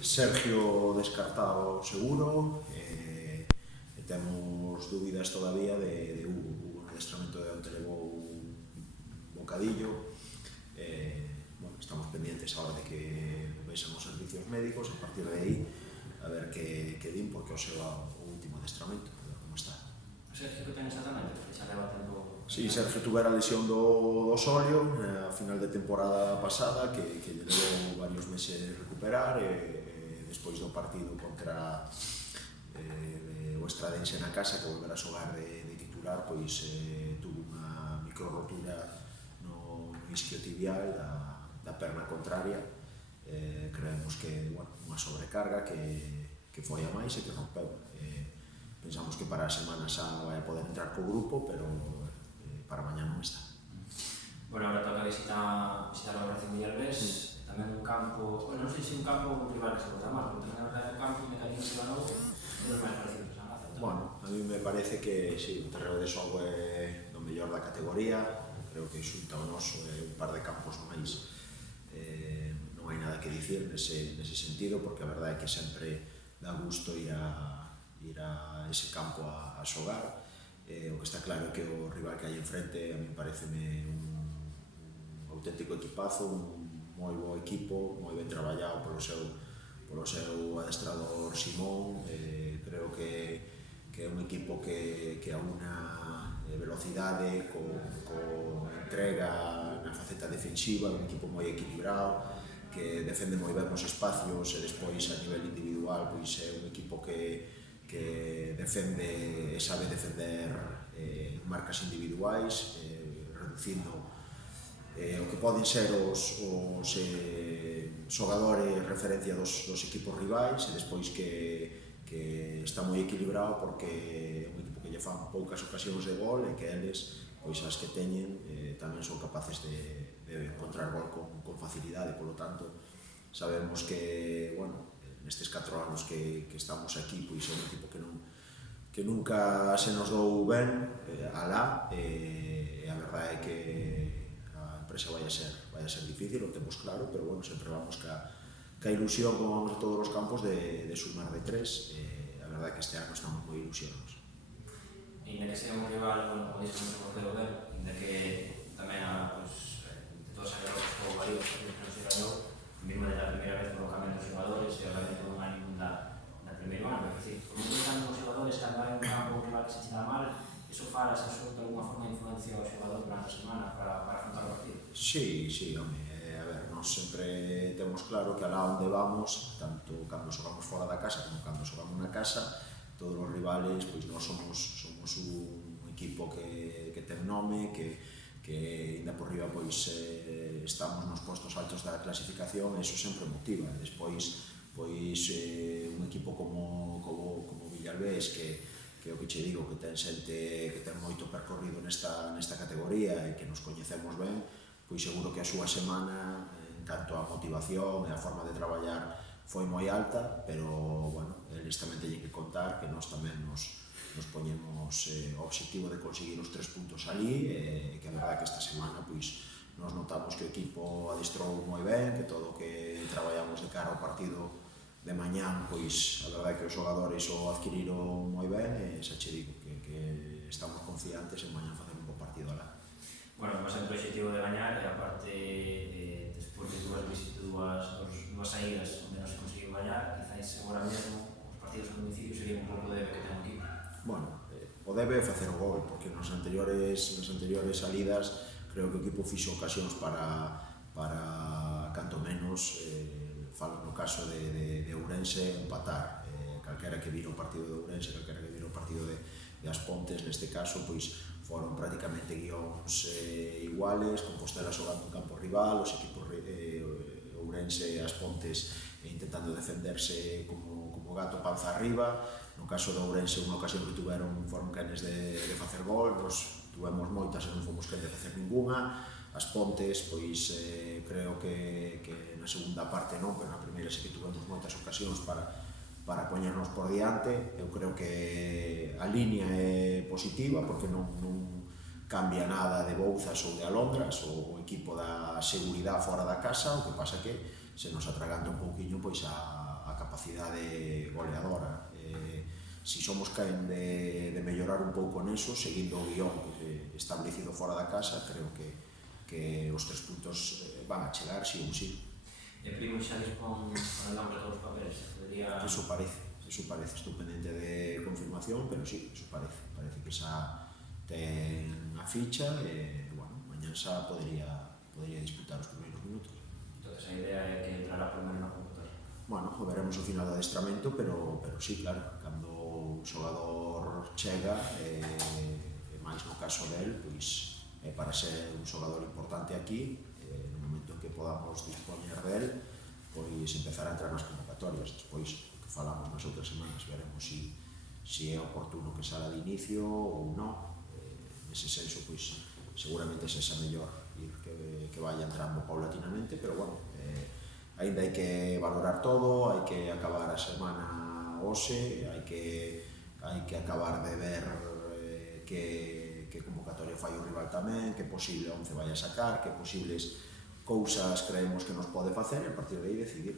Sergio descartado seguro, temos dúbidas todavía de Hugo. Hugo no adestramento de onte levou un bocadillo. Bueno, estamos pendientes ahora de que vexan os servicios médicos, a partir de aí a ver que din, porque o seu o último adestramento, a ver como está. Sergio, que ten exactamente? Porque xa leva tempo... Sí, Sergio tuvera a lesión do sóleo a final de temporada pasada, que lle levou varios meses recuperar, e despois do partido contra o Estradense na casa, que volverá a xogar de titular, pois tuvo unha micro rotura no isquiotibial da perna contraria. Creemos que, bueno, unha sobrecarga que foi a máis e que rompeu. Pensamos que para a semana xa vai a poder entrar co grupo, pero para mañá non está. Bueno, ahora toca visitar o Racing Villalbés, tamén un campo, bueno, non sei se un campo un rival que se vota mal, porque tamén a verdade é un campo que mecanismo de novo é dos máis parecidos a Gazeta. Bueno, a mí me parece que sí, o terreo de xogo é do mellor da categoría, creo que xunta o noso é un par de campos máis, non hai nada que dicir nese sentido, porque a verdade é que sempre dá gusto ir a ese campo a xogar. O que está claro é que o rival que hai enfrente a mí pareceme un auténtico equipazo, un moi bo equipo, moi ben traballado polo seu adestrador Simón. Creo que é un equipo que aúna velocidade co entrega na faceta defensiva, un equipo moi equilibrado, que defende moi ben os espacios, e despois a nivel individual pois é un equipo que defende e sabe defender marcas individuais, reducindo o que poden ser os xogadores referencia dos equipos rivais, e despois que está moi equilibrado porque é un equipo que lle fan poucas ocasións de gol, e que eles, pois as que teñen, tamén son capaces de encontrar gol con facilidade. Polo tanto, sabemos que, bueno, nestes 4 anos que estamos aquí, pois é un equipo que nunca se nos dou ben alá, e a verdade é que a empresa vai a ser difícil, o temos claro, pero bueno, sempre vamos ca ilusión, como vamos a todos os campos, de sumar de 3. A verdade é que este ano estamos moi ilusionados. E ainda que sea un rival, bueno, como dixo, non se ben, ainda que tamén intentou sacar os pouco varios, que non se ganou, mesmo desde a primeira vez colocamento dos xogadores, e obviamente non hai ningún da primeiro ano, é dicir, como non os xogadores cando hai un campo un rival que se chega mal, iso fala, se de alguna forma influencia o xogador durante a semana para afrontar o partido? Sí, home, a ver, nós sempre temos claro que alá onde vamos, tanto cando xogamos fora da casa como cando xogamos na casa, todos os rivales, pois nós somos un equipo que ten nome, que ainda por riba pois estamos nos postos altos da clasificación, e iso sempre motiva. Despois, pois un equipo como Villalbés, que o que che digo, que ten xente que ten moito percorrido nesta categoría e que nos coñecemos ben, pois seguro que a súa semana, en canto a motivación e a forma de traballar, foi moi alta, pero, bueno, eles tamén teñen que contar que nós tamén nos poñemos o objetivo de conseguir os 3 puntos ali, e que a verdade que esta semana pois nos notamos que o equipo adestrou moi ben, que todo o que traballamos de cara ao partido de mañán, pois a verdade que os xogadores o adquiriron moi ben, e xa che digo que estamos confiantes en mañán facer un bo partido alá. Bueno, mas sempre o objetivo de gañar, e aparte, despois de dúas saídas onde non se conseguiu gañar, quizáis agora mesmo os partidos a domicilio sería un pouco debe que ten o equipo. Bueno, o debe facer o gol, porque nas anteriores salidas creo que o equipo fixo ocasións para canto menos, falo no caso de Ourense, empatar. Calquera que vira o partido de Ourense, calquera que vira o partido de As Pontes, neste caso, pois foron prácticamente guións iguales, Compostela xogando un campo rival, os equipos Ourense e As Pontes intentando defenderse como gato panza arriba. No caso de Ourense, unha ocasión que tuveron foron quenes de facer gol, nos tuvemos moitas e non fomos quenes de facer ninguna. As Pontes, pois creo que na segunda parte non, pero na primeira sí que tuvemos moitas ocasións para poñernos por diante. Eu creo que a línea é positiva, porque non cambia nada de Bouzas ou de Alondras, o equipo da seguridade fora da casa. O que pasa que se nos atraganta un pouquiño pois a capacidade goleadora. Si somos caen de mellorar un pouco neso, seguindo o guión establecido fora da casa, creo que os 3 puntos van a chegar, sí ou sí. E Primo xa dispón con el nombre de todos os papeles, debería... Eso parece, estou pendente de confirmación, pero sí, eso parece que xa ten a ficha e, bueno, mañán xa podría disputar os primeiros minutos. Entón, a idea é que entrará primeiro na convocatoria. Bueno, veremos o final do adestramento, pero sí, claro, cando o xogador chega, e máis no caso del, pois para ser un xogador importante aquí, no momento en que podamos dispoñer del, pois empezar a entrar nas convocatorias. Despois, que falamos nas outras semanas, veremos si é oportuno que sala de inicio ou non. Nese senso, pois seguramente sexa mellor ir que vaya entrando paulatinamente, pero bueno, ainda hai que valorar todo, hai que acabar a semana hoxe, hai que acabar de ver que convocatoria fai o rival tamén, que posible 11 vai a sacar, que posibles cousas creemos que nos pode facer e a partir de aí decidir.